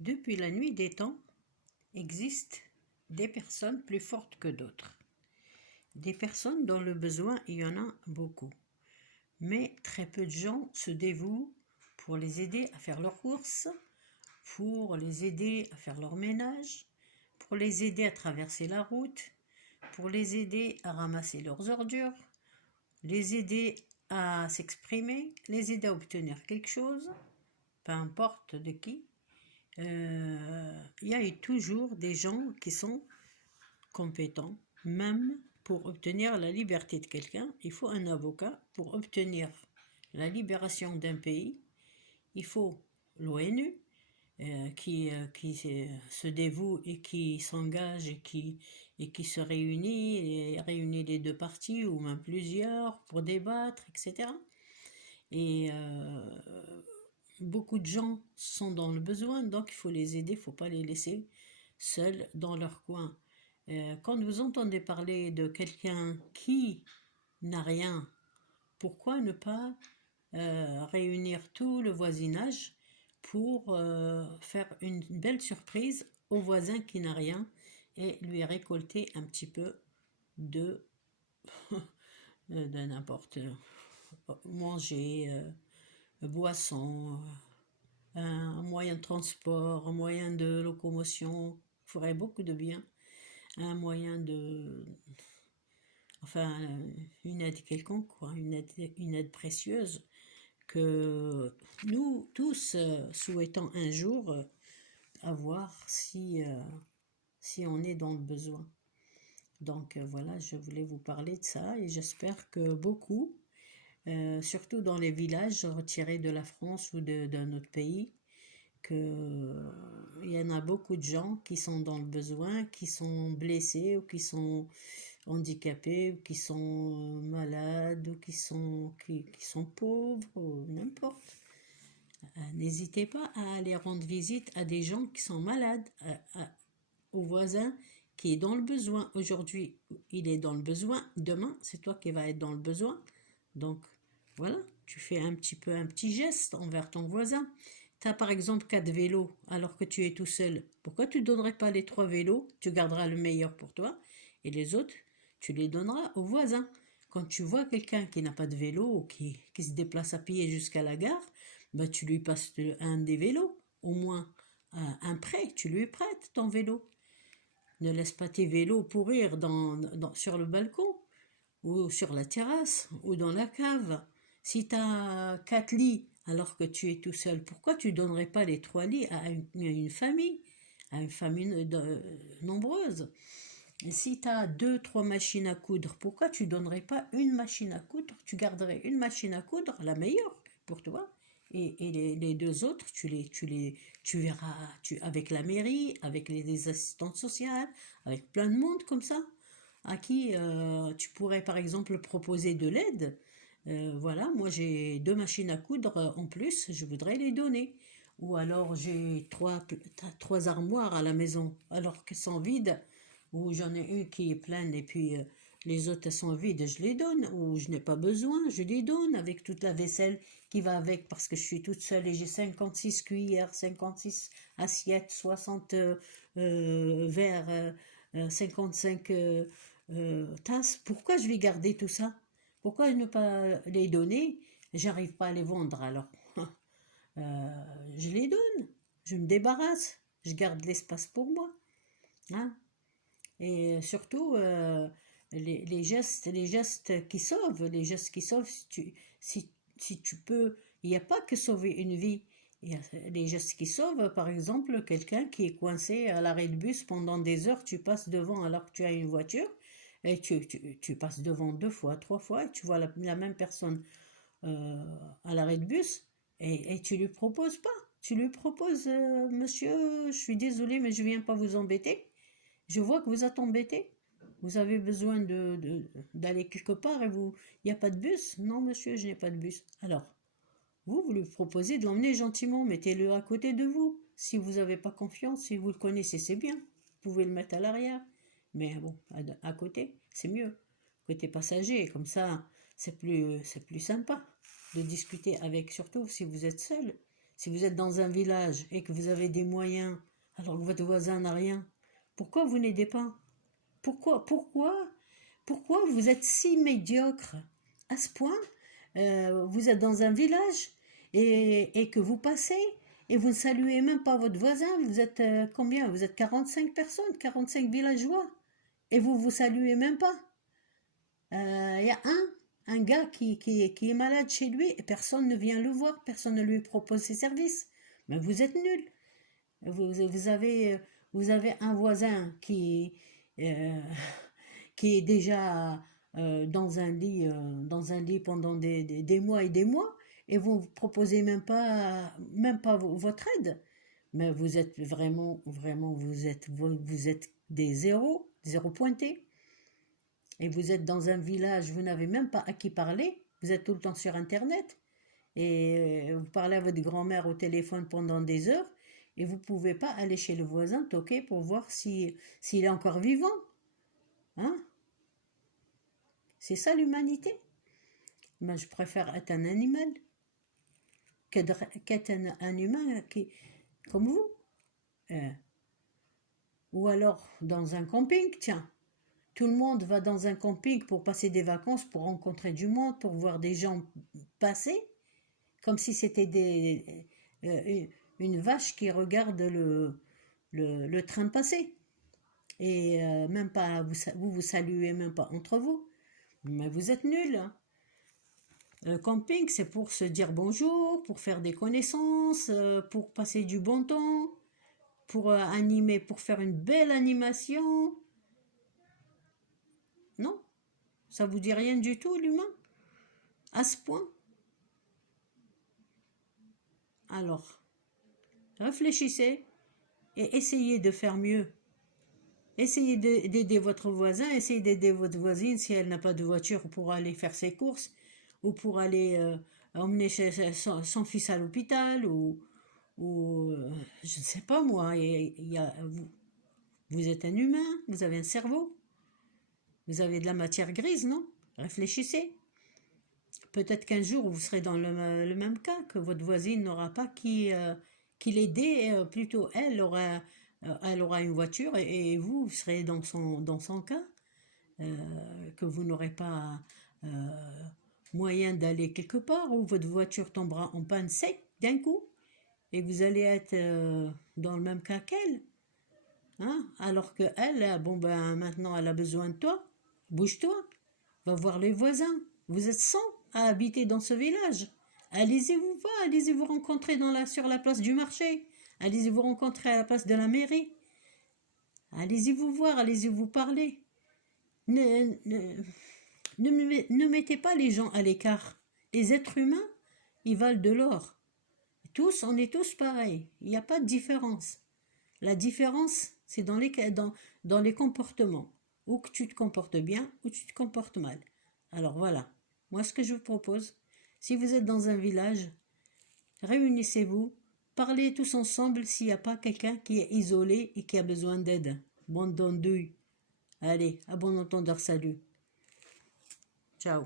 Depuis la nuit des temps, existent des personnes plus fortes que d'autres. Des personnes dont le besoin, il y en a beaucoup. Mais très peu de gens se dévouent pour les aider à faire leurs courses, pour les aider à faire leur ménage, pour les aider à traverser la route, pour les aider à ramasser leurs ordures, les aider à s'exprimer, les aider à obtenir quelque chose, peu importe de qui. Il y a toujours des gens qui sont compétents, même pour obtenir la liberté de quelqu'un. Il faut un avocat pour obtenir la libération d'un pays. Il faut l'ONU qui se dévoue et qui s'engage et qui se réunit, et réunit les deux parties ou même plusieurs pour débattre, etc. Et beaucoup de gens sont dans le besoin, donc il faut les aider, il ne faut pas les laisser seuls dans leur coin. Quand vous entendez parler de quelqu'un qui n'a rien, pourquoi ne pas réunir tout le voisinage pour faire une belle surprise au voisin qui n'a rien et lui récolter un petit peu de, de n'importe manger, boisson, un moyen de transport, un moyen de locomotion, ferait beaucoup de bien, un moyen de, enfin, une aide quelconque, quoi, une aide précieuse que nous tous souhaitons un jour avoir si on est dans le besoin. Donc voilà, je voulais vous parler de ça et j'espère que beaucoup, surtout dans les villages retirés de la France ou d'un autre pays, il y en a beaucoup de gens qui sont dans le besoin, qui sont blessés ou qui sont handicapés, ou qui sont malades, ou qui sont pauvres, ou n'importe. N'hésitez pas à aller rendre visite à des gens qui sont malades, au voisin qui est dans le besoin. Aujourd'hui, il est dans le besoin, demain, c'est toi qui vas être dans le besoin. Donc, voilà, tu fais un petit geste envers ton voisin. Tu as par exemple 4 vélos alors que tu es tout seul. Pourquoi tu ne donnerais pas les 3 vélos? Tu garderas le meilleur pour toi et les autres, tu les donneras au voisin. Quand tu vois quelqu'un qui n'a pas de vélo ou qui se déplace à pied jusqu'à la gare, bah, tu lui passes un des vélos, au moins un prêt, tu lui prêtes ton vélo. Ne laisse pas tes vélos pourrir sur le balcon ou sur la terrasse ou dans la cave. Si tu as 4 lits alors que tu es tout seul, pourquoi tu ne donnerais pas les 3 lits à une famille, nombreuse? Et si tu as 2, 3 machines à coudre, pourquoi tu ne donnerais pas une machine à coudre? Tu garderais une machine à coudre, la meilleure pour toi, et les deux autres, tu verras avec la mairie, avec les assistantes sociales, avec plein de monde comme ça, à qui tu pourrais par exemple proposer de l'aide. Voilà, moi j'ai 2 machines à coudre en plus, je voudrais les donner. Ou alors j'ai trois armoires à la maison, alors qu'elles sont vides, ou j'en ai une qui est pleine et puis les autres elles sont vides, je les donne, ou je n'ai pas besoin, je les donne avec toute la vaisselle qui va avec parce que je suis toute seule et j'ai 56 cuillères, 56 assiettes, 60 verres, 55 tasses. Pourquoi je vais garder tout ça? Pourquoi ne pas les donner? J'arrive pas à les vendre alors. Je les donne, je me débarrasse, je garde l'espace pour moi. Hein? Et surtout, les gestes qui sauvent, si tu peux, il n'y a pas que sauver une vie. Il y a les gestes qui sauvent, par exemple, quelqu'un qui est coincé à l'arrêt de bus pendant des heures, tu passes devant alors que tu as une voiture, et tu passes devant 2 fois, 3 fois, et tu vois la même personne à l'arrêt de bus, et tu lui proposes pas. Tu lui proposes, monsieur, je suis désolé, mais je viens pas vous embêter. Je vois que vous êtes embêté. Vous avez besoin d'aller quelque part et il n'y a pas de bus? Non, monsieur, je n'ai pas de bus. Alors, vous lui proposez de l'emmener gentiment, mettez-le à côté de vous. Si vous n'avez pas confiance, si vous le connaissez, c'est bien. Vous pouvez le mettre à l'arrière. Mais bon, à côté, c'est mieux. Côté passager, comme ça, c'est plus sympa de discuter avec, surtout si vous êtes seul. Si vous êtes dans un village et que vous avez des moyens, alors que votre voisin n'a rien, pourquoi vous n'aidez pas? Pourquoi vous êtes si médiocre à ce point? Vous êtes dans un village et que vous passez et vous ne saluez même pas votre voisin. Vous êtes combien? Vous êtes 45 personnes, 45 villageois et vous vous saluez même pas. Il y a un gars qui est malade chez lui et personne ne vient le voir, personne ne lui propose ses services. Mais vous êtes nuls. Vous avez un voisin euh, qui est déjà dans un lit pendant des mois et des mois, et vous ne proposez même pas votre aide. Mais vous êtes vraiment, vous êtes des zéros pointés. Et vous êtes dans un village, vous n'avez même pas à qui parler, vous êtes tout le temps sur Internet, et vous parlez à votre grand-mère au téléphone pendant des heures, et vous ne pouvez pas aller chez le voisin toquer pour voir s'il est encore vivant. Hein? C'est ça l'humanité. Moi, je préfère être un animal qu'être un humain comme vous. Ou alors dans un camping, tiens. Tout le monde va dans un camping pour passer des vacances, pour rencontrer du monde, pour voir des gens passer, comme si c'était une vache qui regarde le train passer. Et même pas, vous saluez même pas entre vous. Mais vous êtes nuls. Hein. Le camping, c'est pour se dire bonjour, pour faire des connaissances, pour passer du bon temps, pour animer, pour faire une belle animation. Non, ça vous dit rien du tout, l'humain? À ce point? Alors, réfléchissez et essayez de faire mieux. Essayez d'aider votre voisin, essayez d'aider votre voisine si elle n'a pas de voiture pour aller faire ses courses ou pour aller emmener son fils à l'hôpital ou je ne sais pas moi. Vous êtes un humain, vous avez un cerveau, vous avez de la matière grise, non? Réfléchissez. Peut-être qu'un jour vous serez dans le même cas, que votre voisine n'aura pas qui l'aider, plutôt elle aura une voiture et vous serez dans son cas, que vous n'aurez pas moyen d'aller quelque part, ou votre voiture tombera en panne sec d'un coup et vous allez être dans le même cas qu'elle. Hein? Alors que elle, bon ben maintenant elle a besoin de toi, bouge-toi, va voir les voisins. Vous êtes 100 à habiter dans ce village. Allez-y vous rencontrer sur la place du marché. Allez-y vous rencontrer à la place de la mairie. Allez-y vous voir, allez-y vous parler. Ne mettez pas les gens à l'écart. Les êtres humains, ils valent de l'or. On est tous pareils. Il n'y a pas de différence. La différence, c'est dans les comportements. Ou que tu te comportes bien, ou tu te comportes mal. Alors voilà. Moi, ce que je vous propose, si vous êtes dans un village, réunissez-vous, parlez tous ensemble s'il n'y a pas quelqu'un qui est isolé et qui a besoin d'aide. Bande d'andouilles. Allez, à bon entendeur, salut. Ciao.